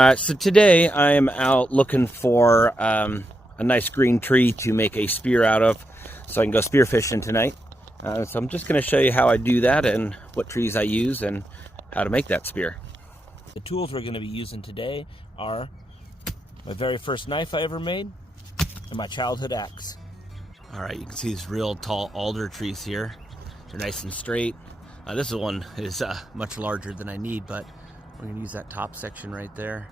So today I am out looking for a nice green tree to make a spear out of so I can go spear fishing tonight. So I'm just going to show you how I do that and what trees I use and how to make that spear. The tools we're going to be using today are my very first knife I ever made and my childhood axe. Alright, you can see these real tall alder trees here. They're nice and straight. This one is much larger than I need, but we're going to use that top section right there.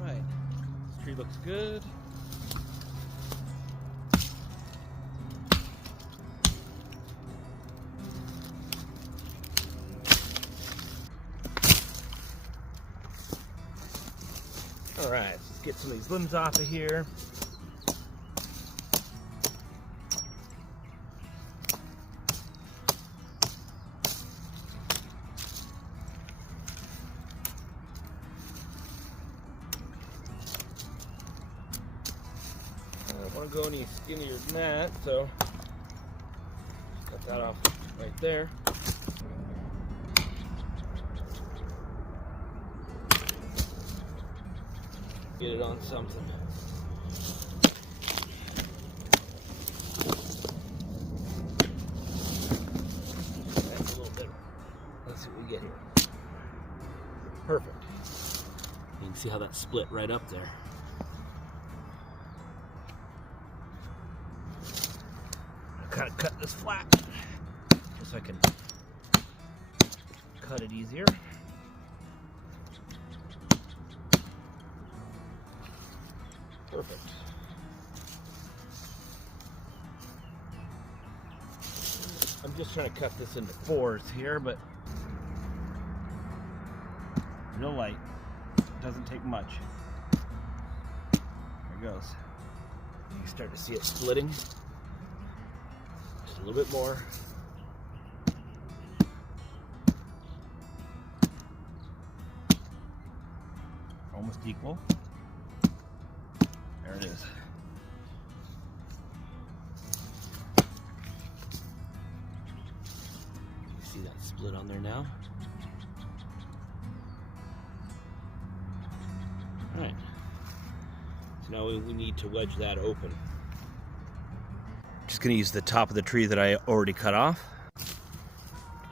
Right, this tree looks good. Alright, let's get some of these limbs off of here. I don't want to go any skinnier than that, so cut that off right there. Get it on something. That's a little bit. Let's see what we get here. Perfect. You can see how that split right up there. I'll kind of cut this flat just so I can cut it easier. Perfect. I'm just trying to cut this into fours here, but real light. Doesn't take much. There it goes. You can start to see it splitting. Just a little bit more. Almost equal. There it is. You see that split on there now? Alright. So now we need to wedge that open. Just going to use the top of the tree that I already cut off.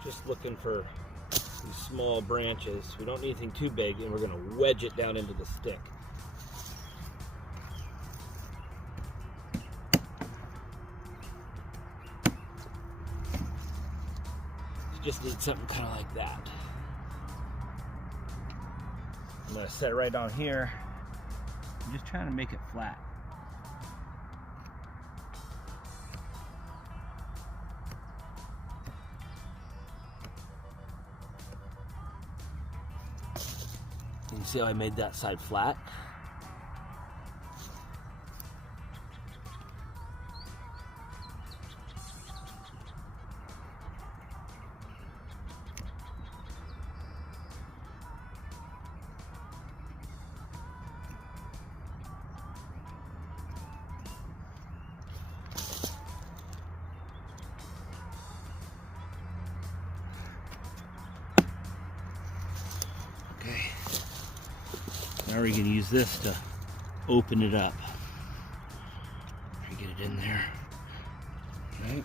Just looking for these small branches. We don't need anything too big, and we're going to wedge it down into the stick. Just need something kind of like that. I'm going to set it right on here. I'm just trying to make it flat. You can see how I made that side flat. Now we're going to use this to open it up. Get it in there. Right.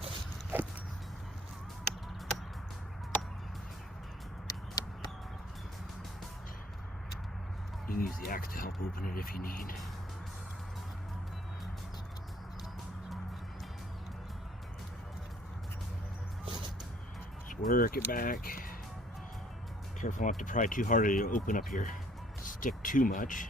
You can use the axe to help open it if you need. Just work it back. Careful not to pry too hard or you'll open up your stick too much.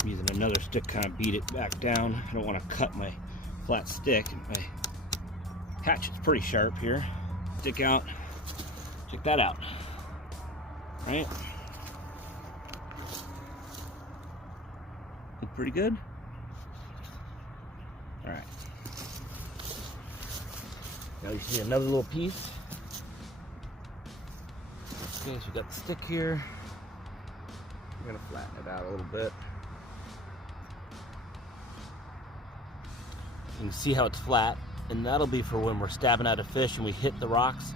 I'm using another stick to kind of beat it back down. I don't want to cut my flat stick. My hatchet's pretty sharp here. Stick out. Check that out. Right? Look pretty good? Alright. Now you see another little piece. Okay, so we got the stick here. We're going to flatten it out a little bit. You can see how it's flat, and that'll be for when we're stabbing at a fish and we hit the rocks.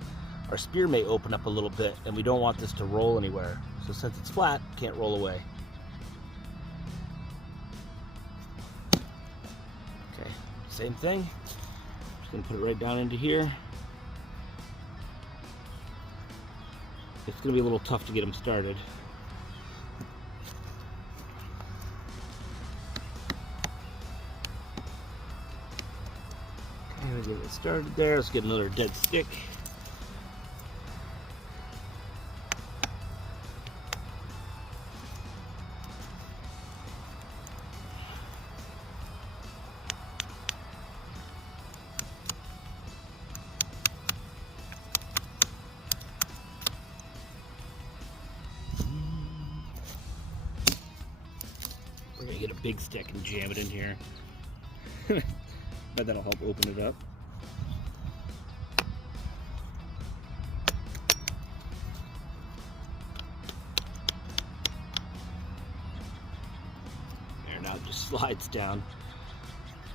Our spear may open up a little bit, and we don't want this to roll anywhere. So since it's flat, it can't roll away. Okay, same thing. Just gonna put it right down into here. It's gonna be a little tough to get them started. Okay, we'll get it started there. Let's get another dead stick. We're gonna get a big stick and jam it in here. Bet that'll help open it up. There, now it just slides down.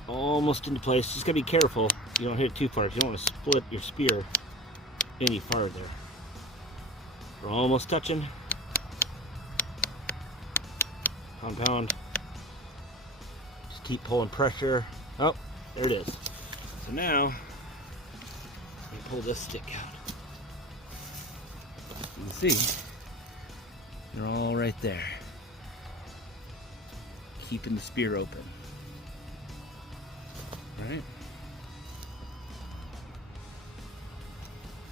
Almost into place. Just gotta be careful you don't hit it too far. You don't want to split your spear any farther. We're almost touching. Pound, pound. Just keep pulling pressure. Oh, there it is. So now, I'm gonna pull this stick out. You can see, they're all right there. Keeping the spear open. Right?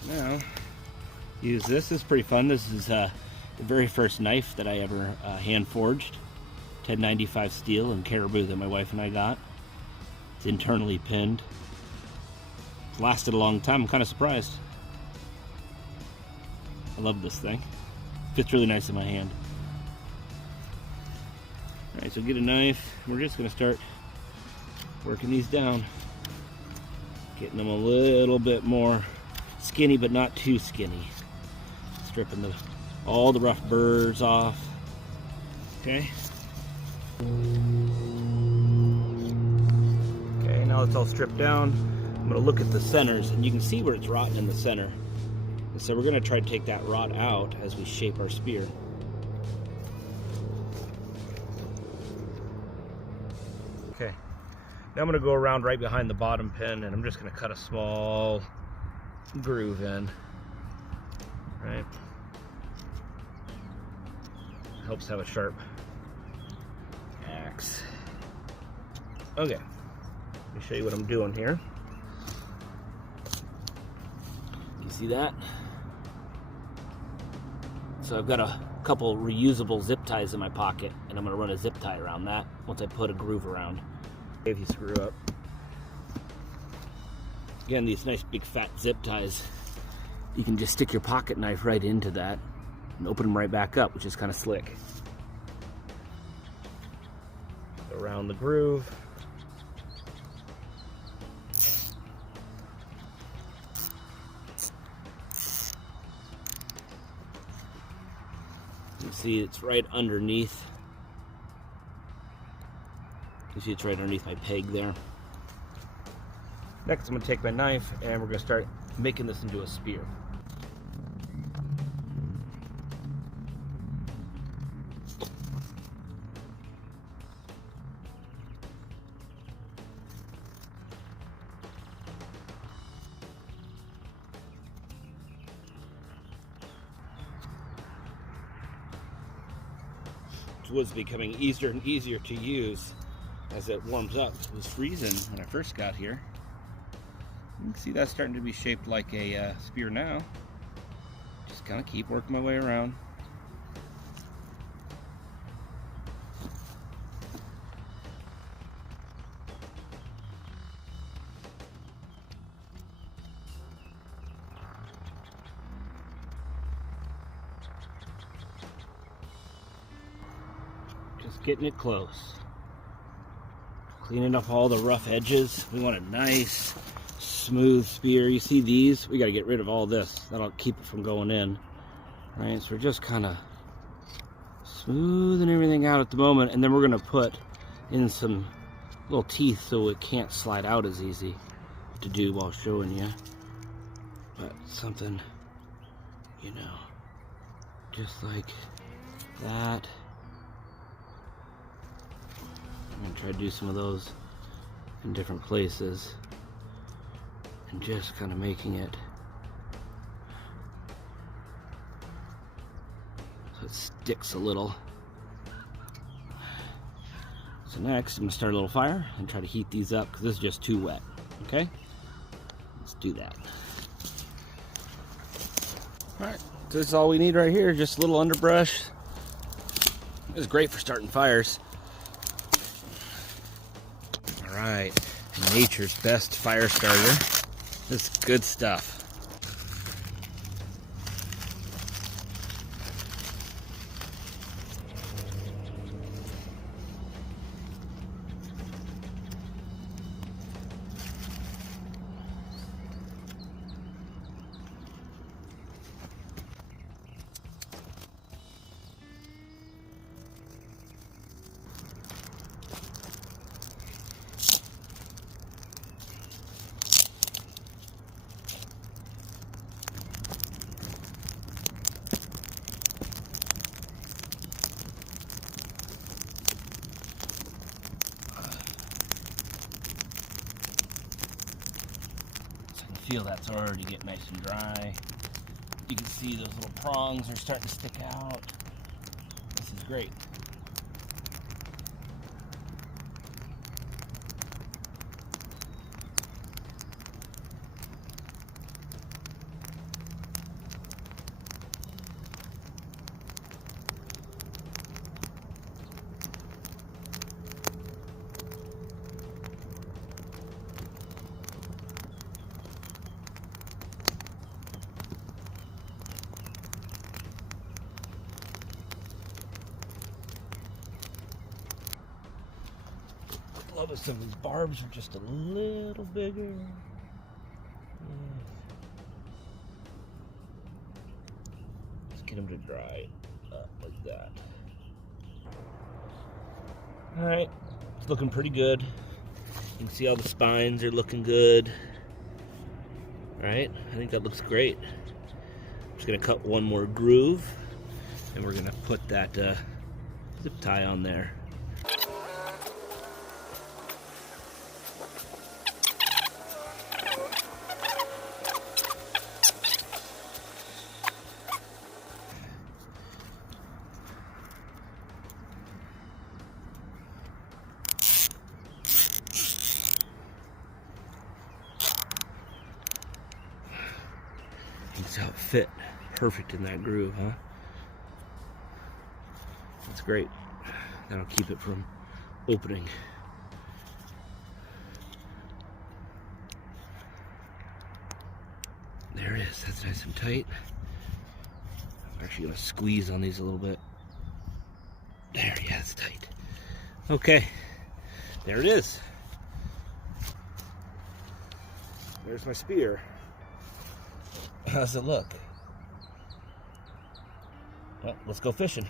Now, use this. This is pretty fun. This is the very first knife that I ever hand forged. 1095 steel and caribou that my wife and I got. It's internally pinned. It's lasted a long time. I'm kind of surprised. I love this thing. Fits really nice in my hand. Alright, so get a knife. We're just going to start working these down. Getting them a little bit more skinny, but not too skinny. Stripping all the rough burrs off. Okay. Okay, now it's all stripped down. I'm going to look at the centers, and you can see where it's rotten in the center. And so we're going to try to take that rot out as we shape our spear. Okay, now I'm going to go around right behind the bottom pin, and I'm just going to cut a small groove in. Right? Helps have a sharp axe. Okay, let me show you what I'm doing here. You see that? So I've got a couple reusable zip ties in my pocket, and I'm going to run a zip tie around that once I put a groove around. If you screw up. Again, these nice big fat zip ties, you can just stick your pocket knife right into that and open them right back up, which is kind of slick. Around the groove. You see it's right underneath. You see it's right underneath my peg there. Next I'm going to take my knife and we're going to start making this into a spear. This wood's becoming easier and easier to use as it warms up. It was freezing when I first got here. You can see that's starting to be shaped like a spear now. Just kind of keep working my way around. Just getting it close. Cleaning up all the rough edges. We want a nice, smooth spear. You see these? We got to get rid of all this. That'll keep it from going in. Right? So we're just kind of smoothing everything out at the moment, and then we're going to put in some little teeth so it can't slide out as easy to do while showing you. But something, you know, just like that. I'm gonna try to do some of those in different places and just kind of making it so it sticks a little. So next, I'm gonna start a little fire and try to heat these up because this is just too wet, okay? Let's do that. All right, so this is all we need right here, just a little underbrush. This is great for starting fires. All right, nature's best fire starter. This is good stuff. Feel that's already getting nice and dry. You can see those little prongs are starting to stick out. This is great. Love if some of these barbs are just a little bigger. Just get them to dry up like that. All right, it's looking pretty good. You can see all the spines are looking good. All right, I think that looks great. I'm just gonna cut one more groove and we're gonna put that zip tie on there. That's how it fit perfect in that groove, huh? That's great. That'll keep it from opening. There it is. That's nice and tight. I'm actually going to squeeze on these a little bit. There, yeah, it's tight. Okay, there it is. There's my spear. How's it look? Well, let's go fishing.